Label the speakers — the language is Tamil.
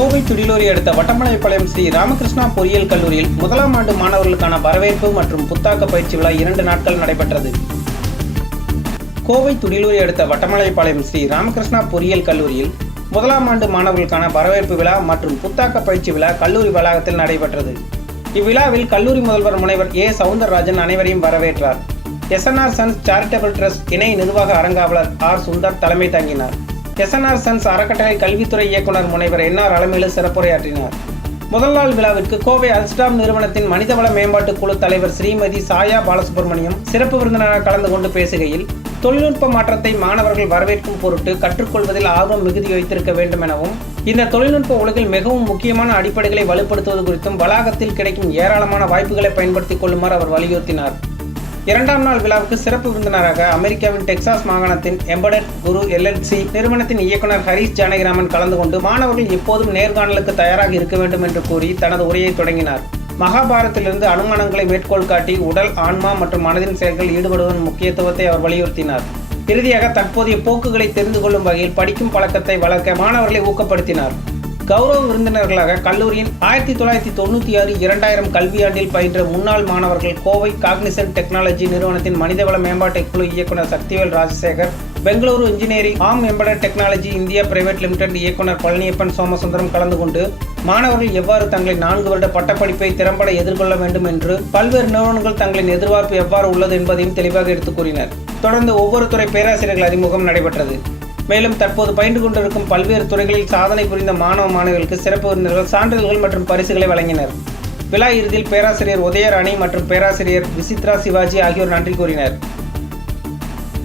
Speaker 1: கோவை துடிலூரி அடுத்த வட்டமலைப்பாளையம் ஸ்ரீ ராமகிருஷ்ணா பொறியியல் கல்லூரியில் முதலாம் ஆண்டு மாணவர்களுக்கான வரவேற்பு மற்றும் புத்தாக்க பயிற்சி விழா இரண்டு நாட்கள் நடைபெற்றது. கோவை துடிலூரி அடுத்த வட்டமலைப்பாளையம் ஸ்ரீ ராமகிருஷ்ணா பொறியியல் கல்லூரியில் முதலாம் ஆண்டு மாணவர்களுக்கான வரவேற்பு விழா மற்றும் புத்தாக்க பயிற்சி விழா கல்லூரி வளாகத்தில் நடைபெற்றது. இவ்விழாவில் கல்லூரி முதல்வர் முனைவர் ஏ. சவுந்தரராஜன் அனைவரையும் வரவேற்றார். எஸ்என்ஆர் சன்ஸ் சேரிட்டபிள் ட்ரஸ்ட் இணை நிர்வாக அரங்காவலர் ஆர். சுந்தர் தலைமை தாங்கினார். எஸ்என்ஆர் சன்ஸ் அறக்கட்டளை கல்வித்துறை இயக்குனர் முனைவர் என்ஆர் அலமேலு சிறப்புரையாற்றினார். முதல் நாள் விழாவிற்கு கோவை அல்ஸ்டாம் நிறுவனத்தின் மனிதவள மேம்பாட்டு குழு தலைவர் ஸ்ரீமதி சாயா பாலசுப்ரமணியம் சிறப்பு விருந்தினராக கலந்து கொண்டு பேசுகையில் தொழில்நுட்ப மாற்றத்தை மாணவர்கள் வரவேற்கும் பொருட்டு கற்றுக்கொள்வதில் ஆர்வம் மிகுதி வைத்திருக்க வேண்டும் எனவும் இந்த தொழில்நுட்ப உலகில் மிகவும் முக்கியமான அடிப்படைகளை வலுப்படுத்துவது குறித்தும் வளாகத்தில் கிடைக்கும் ஏராளமான வாய்ப்புகளை பயன்படுத்திக் கொள்ளுமாறு அவர் வலியுறுத்தினார். இரண்டாம் நாள் விழாவுக்கு சிறப்பு விருந்தினராக அமெரிக்காவின் டெக்சாஸ் மாகாணத்தின் எம்படட் குரு எல்எல்சி நிறுவனத்தின் இயக்குனர் ஹரிஷ் ஜானகிராமன் கலந்து கொண்டு மாணவர்கள் எப்போதும் நேர்காணலுக்கு தயாராக இருக்க வேண்டும் என்று கூறி தனது உரையை தொடங்கினார். மகாபாரத்திலிருந்து அனுமானங்களை மேற்கோள் காட்டி உடல் ஆன்மா மற்றும் மனதின் செயல்கள் ஈடுபடுவதன் முக்கியத்துவத்தை அவர் வலியுறுத்தினார். இறுதியாக தற்போதைய போக்குகளை தெரிந்து கொள்ளும் வகையில் படிக்கும் பழக்கத்தை வளர்க்க மாணவர்களை ஊக்கப்படுத்தினார். கௌரவ விருந்தினர்களாக கல்லூரியின் ஆயிரத்தி தொள்ளாயிரத்தி தொண்ணூற்றி ஆறு இரண்டாயிரம் கல்வியாண்டில் பயின்ற முன்னாள் மாணவர்கள் கோவை காக்னிசன் டெக்னாலஜி நிறுவனத்தின் மனிதவள மேம்பாட்டு குழு இயக்குனர் சக்திவேல் ராஜசேகர் பெங்களூரு இன்ஜினியரிங் ஆம் embedded technology India private limited இயக்குனர் பழனியப்பன் சோமசுந்தரம் கலந்து கொண்டு மாணவர்கள் எவ்வாறு தங்களின் நான்கு வருட பட்டப்படிப்பை திறம்பட எதிர்கொள்ள வேண்டும் என்று பல்வேறு நிறுவனங்கள் தங்களின் எதிர்பார்ப்பு எவ்வாறு உள்ளது என்பதையும் தெளிவாக எடுத்துக் கூறினர். தொடர்ந்து ஒவ்வொரு துறை பேராசிரியர்கள் அறிமுகம் நடைபெற்றது. மேலும் தற்போது பயின்று கொண்டிருக்கும் பல்வேறு துறைகளில் சாதனை புரிந்த மாணவ மாணவிகளுக்கு சிறப்பு விருந்தினர்கள் சான்றிதழ்கள் மற்றும் பரிசுகளை வழங்கினர். விழா இறுதியில் பேராசிரியர் உதயராணி மற்றும் பேராசிரியர் விசித்ரா சிவாஜி ஆகியோர் நன்றி கூறினர்.